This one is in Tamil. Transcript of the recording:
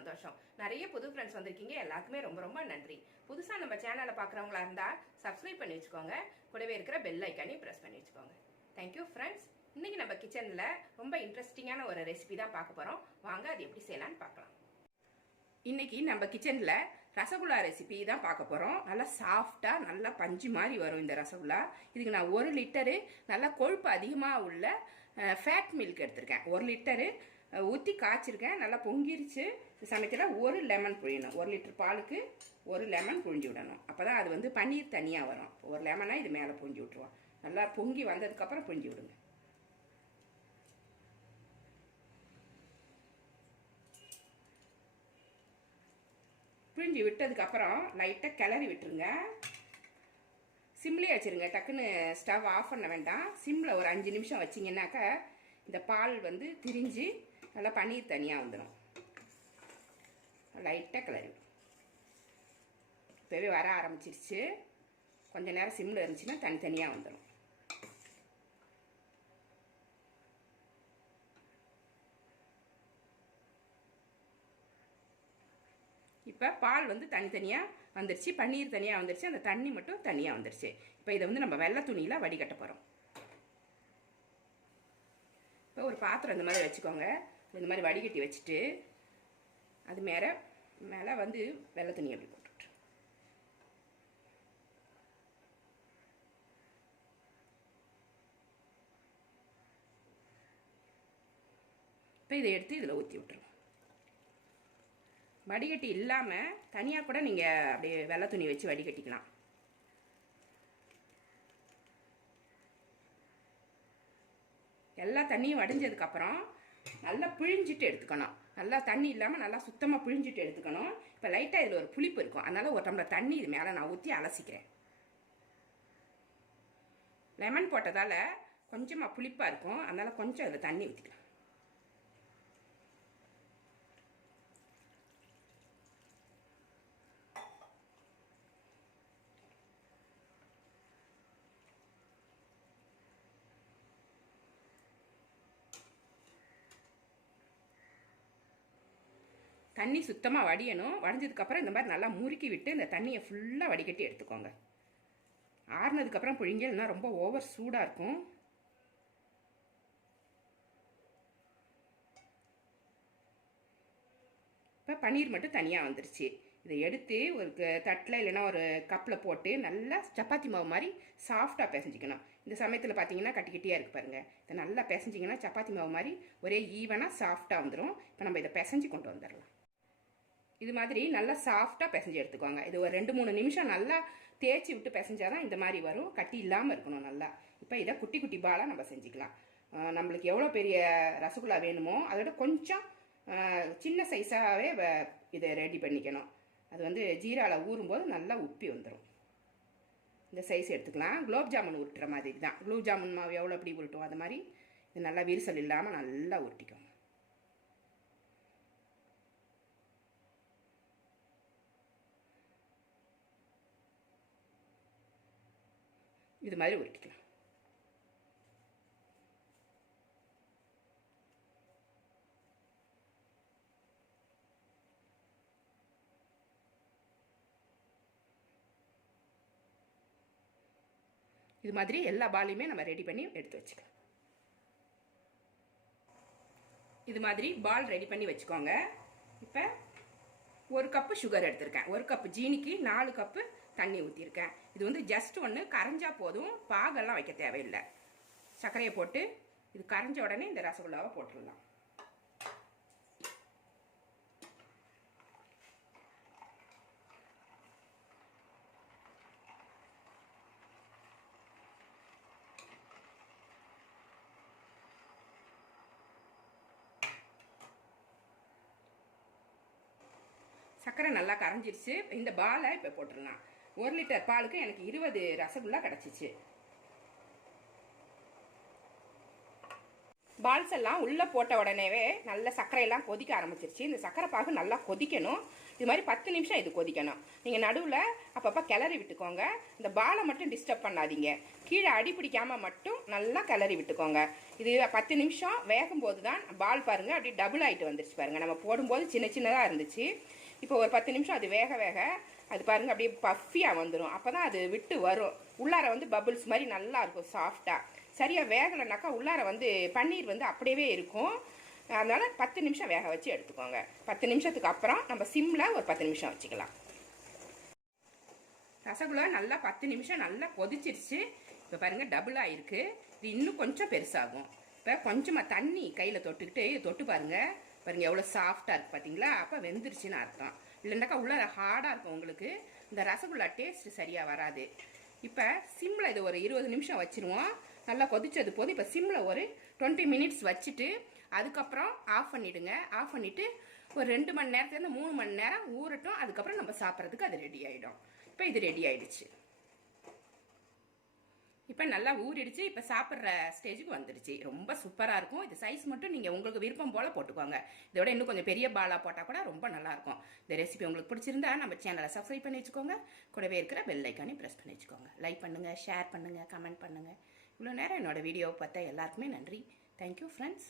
சந்தோஷம். நிறைய புது ஃப்ரெண்ட்ஸ் வந்திருக்கீங்க. எல்லாருக்குமே ரொம்ப ரொம்ப நன்றி. புதுசா நம்ம சேனலை பார்க்குறவங்களா இருந்தா சப்ஸ்கிரைப் பண்ணி வச்சுக்கோங்க. கூடவே இருக்கிற பெல் ஐக்கானையும் ப்ரெஸ் பண்ணி வச்சுக்கோங்க. தேங்க்யூ ஃப்ரெண்ட்ஸ் இன்னைக்கு நம்ம கிச்சன்ல ரொம்ப இன்ட்ரெஸ்டிங்கான ஒரு ரெசிபி தான் பார்க்க போறோம். வாங்க அது எப்படி செய்யலாம்னு பார்க்கலாம். இன்னைக்கு நம்ம கிச்சன்ல ரசகுல்லா ரெசிபி தான் பார்க்க போறோம். நல்லா சாஃப்டா நல்லா பஞ்சு மாதிரி வரும் இந்த ரசகுல்லா. இதுக்கு நான் ஒரு லிட்டரு நல்லா கொழுப்பு அதிகமாக உள்ள ஃபேட் மில்க் எடுத்திருக்கேன். ஒரு லிட்டரு ஊற்றி காய்ச்சிருக்கேன். நல்லா பொங்கிருச்சு. சமயத்தில் ஒரு லெமன் புழியணும். ஒரு லிட்டர் பாலுக்கு ஒரு லெமன் புழிஞ்சு விடணும். அப்போ தான் அது வந்து பன்னீர் தனியாக வரும். ஒரு லெமனாக இது மேலே புழிஞ்சு விட்ருவோம் நல்லா பொங்கி வந்ததுக்கப்புறம் புழிஞ்சு விடுங்க. பிழிஞ்சு விட்டதுக்கப்புறம் லைட்டாக கிளறி விட்டுருங்க. சிம்லேயே வச்சுருங்க. டக்குன்னு ஸ்டவ் ஆஃப் பண்ண வேண்டாம். சிம்மில் ஒரு அஞ்சு நிமிஷம் வச்சிங்கன்னாக்கா இந்த பால் வந்து திரிஞ்சு நல்லா பன்னீர் தனியாக வந்துடும் லைட்டாக கிளறி இப்போவே வர ஆரம்பிச்சிருச்சு. கொஞ்ச நேரம் சிம்மில் இருந்துச்சுன்னா தனித்தனியாக வந்துடும் இப்போ பால் வந்து தனித்தனியாக வந்துருச்சு பன்னீர் தனியாக வந்துருச்சு அந்த தண்ணி மட்டும் தனியாக வந்துருச்சு. இப்போ இதை வந்து நம்ம வெள்ளை துணியில் வடிகட்ட போகிறோம் இப்போ ஒரு பாத்திரம் இந்த மாதிரி வச்சுக்கோங்க. இந்த மாதிரி வடிகட்டி வச்சுட்டு அது மேலே மேலே வந்து வெள்ளை துணி அப்படி போட்டுட்டு இப்போ இதை எடுத்து இதில் ஊற்றி விட்டுருவோம் வடிகட்டி இல்லாமல் தனியாக கூட நீங்கள் அப்படியே வெள்ளை துணி வச்சு வடிகட்டிக்கலாம். எல்லா தண்ணியும் வடிஞ்சதுக்கப்புறம் நல்லா பிழிஞ்சிட்டு எடுத்துக்கணும். நல்லா தண்ணி இல்லாமல் நல்லா சுத்தமாக பிழிஞ்சிட்டு எடுத்துக்கணும். இப்போ லைட்டாக இதில் ஒரு புளிப்பு இருக்கும். அதனால் ஒரு டம்ளர் தண்ணி இது மேலே நான் ஊற்றி அலசிக்கிறேன். லெமன் போட்டதால் கொஞ்சமாக புளிப்பாக இருக்கும். அதனால் கொஞ்சம் அதில் தண்ணி ஊற்றிக்கலாம் தண்ணி சுத்தமாக வடியணும். வடிஞ்சதுக்கப்புறம் இந்த மாதிரி நல்லா முறுக்கி விட்டு இந்த தண்ணியை ஃபுல்லாக வடிகட்டி எடுத்துக்கோங்க. ஆறுனதுக்கப்புறம் புழிங்க ரொம்ப ஓவர் சூடாக இருக்கும். இப்போ பன்னீர் மட்டும் தனியாக வந்துருச்சு. இதை எடுத்து ஒரு தட்டில் இல்லைன்னா ஒரு கப்பில் போட்டு நல்லா சப்பாத்தி மாவு மாதிரி சாஃப்டாக பிசைஞ்சிக்கணும். இந்த சமயத்தில் பார்த்தீங்கன்னா கட்டிக்கிட்டியாக இருக்குது இருக்கு பாருங்கள் இதை நல்லா பிசைஞ்சிங்கன்னா சப்பாத்தி மாவு மாதிரி ஒரே ஈவனாக சாஃப்டாக வந்துடும் இப்போ நம்ம இதை பிசைஞ்சு கொண்டு வந்துடலாம் இது மாதிரி நல்லா சாஃப்டாக பிசைஞ்சு எடுத்துக்கோங்க. இது ஒரு ரெண்டு மூணு நிமிஷம் நல்லா தேய்ச்சி விட்டு பிசைஞ்சாதான் இந்த மாதிரி வரும். கட்டி இல்லாமல் இருக்கணும் நல்லா. இப்போ இதை குட்டி குட்டி பாலாக நம்ம செஞ்சுக்கலாம். நம்மளுக்கு எவ்வளோ பெரிய ரசகுல்லா வேணுமோ அதோட கொஞ்சம் சின்ன சைஸாகவே இதை ரெடி பண்ணிக்கணும். அது வந்து ஜீராவில் ஊறும்போது நல்லா உப்பி வந்துடும் இந்த சைஸ் எடுத்துக்கலாம். குலோப் ஜாமுன் உருட்டுற மாதிரி தான். குலோப் ஜாமுன் மாவு எவ்வளோ எப்படி உருட்டும்? அது மாதிரி இது நல்லா விரிசல் இல்லாமல் நல்லா உருட்டிக்கோங்க இது மாதிரி உருட்டிக்கலாம். இது மாதிரி எல்லா பாலையுமே நம்ம ரெடி பண்ணி எடுத்து வச்சுக்கலாம். இது மாதிரி பால் ரெடி பண்ணி வச்சுக்கோங்க. இப்போ ஒரு கப்பு சுகர் எடுத்திருக்கேன். ஒரு கப்பு ஜீனிக்கு நாலு கப்பு தண்ணி ஊற்றிருக்கேன் இது வந்து ஜஸ்ட் ஒன்று கரைஞ்சா போதும் பாகெல்லாம் வைக்க தேவையில்லை. சர்க்கரையை போட்டு இது கரைஞ்ச உடனே இந்த ரசகுல்லாவை போட்டுடலாம். சர்க்கரை நல்லா கரைஞ்சிருச்சு. இந்த பாலை இப்போ போட்டுடலாம். ஒரு லிட்டர் பாலுக்கு எனக்கு இருபது ரசகுல்லா கிடச்சிச்சு. பால்ஸ் எல்லாம் உள்ளே போட்ட உடனேவே நல்ல சர்க்கரையெல்லாம் கொதிக்க ஆரம்பிச்சிருச்சு. இந்த சர்க்கரை பாகு நல்லா கொதிக்கணும். இது மாதிரி பத்து நிமிஷம் இது கொதிக்கணும். நீங்கள் நடுவில் அப்பப்போ கிளறி விட்டுக்கோங்க. இந்த பாலை மட்டும் டிஸ்டர்ப் பண்ணாதீங்க. கீழே அடி பிடிக்காமல் மட்டும் நல்லா கிளறி விட்டுக்கோங்க. இது பத்து நிமிஷம் வேகும்போது தான் பால் பாருங்கள் அப்படியே டபுள் ஆகிட்டு வந்துருச்சு பாருங்கள் நம்ம போடும்போது சின்ன சின்னதாக இருந்துச்சு. இப்போ ஒரு பத்து நிமிஷம் அது வேக வேக அது பாருங்கள் அப்படியே பஃபியாக வந்துடும் அப்போ தான் அது விட்டு வரும். உள்ளார வந்து பபுள்ஸ் மாதிரி நல்லா இருக்கும் சாஃப்டாக சரியாக வேகலைனாக்கா உள்ளார வந்து பன்னீர் வந்து அப்படியே இருக்கும். அதனால் பத்து நிமிஷம் வேக வச்சு எடுத்துக்கோங்க. பத்து நிமிஷத்துக்கு அப்புறம் நம்ம சிம்மில் ஒரு பத்து நிமிஷம் வச்சுக்கலாம். ரசகுல்லா நல்லா பத்து நிமிஷம் நல்லா கொதிச்சிருச்சு. இப்போ பாருங்கள் டபுள் ஆயிருக்கு. இது இன்னும் கொஞ்சம் பெருசாகும். இப்போ கொஞ்சமாக தண்ணி கையில் தொட்டுக்கிட்டு தொட்டு பாருங்கள் பாருங்கள் எவ்வளோ சாஃப்டாக இருக்குது பார்த்தீங்களா அப்போ வெந்துருச்சுன்னு அர்த்தம். இல்லைன்னாக்கா உள்ள ஹார்டாக இருக்கும் உங்களுக்கு. இந்த ரசகுல்லா டேஸ்ட் சரியாக வராது. இப்போ சிம்மில் இது ஒரு இருபது நிமிஷம் வச்சிருவோம். நல்லா கொதிச்சது போது இப்போ சிம்மில் ஒரு டுவெண்ட்டி மினிட்ஸ் வச்சுட்டு அதுக்கப்புறம் ஆஃப் பண்ணிவிடுங்க ஆஃப் பண்ணிவிட்டு ஒரு ரெண்டு மணி நேரத்துலேருந்து மூணு மணி நேரம் ஊறட்டும். அதுக்கப்புறம் நம்ம சாப்பிட்றதுக்கு அது ரெடி ஆகிடும் இப்போ இது ரெடி ஆகிடுச்சு இப்போ நல்லா ஊறிடுச்சு. இப்போ சாப்பிட்ற ஸ்டேஜுக்கு வந்துடுச்சு. ரொம்ப சூப்பராக இருக்கும். இது சைஸ் மட்டும் நீங்கள் உங்களுக்கு விருப்பம் போல் போட்டுக்கோங்க. இதோட இன்னும் கொஞ்சம் பெரிய பாலாக போட்டால் கூட ரொம்ப நல்லாயிருக்கும் இந்த ரெசிபி உங்களுக்கு பிடிச்சிருந்தா நம்ம சேனலை சப்ஸ்கிரைப் பண்ணி வச்சுக்கோங்க. கூடவே இருக்கிற பெல் ஐக்கானையும் ப்ரெஸ் பண்ணி வச்சுக்கோங்க. லைக் பண்ணுங்கள் ஷேர் பண்ணுங்கள் கமெண்ட் பண்ணுங்கள் இவ்வளோ நேரம் என்னோட வீடியோவை பார்த்தா எல்லாருக்குமே நன்றி. Thank you friends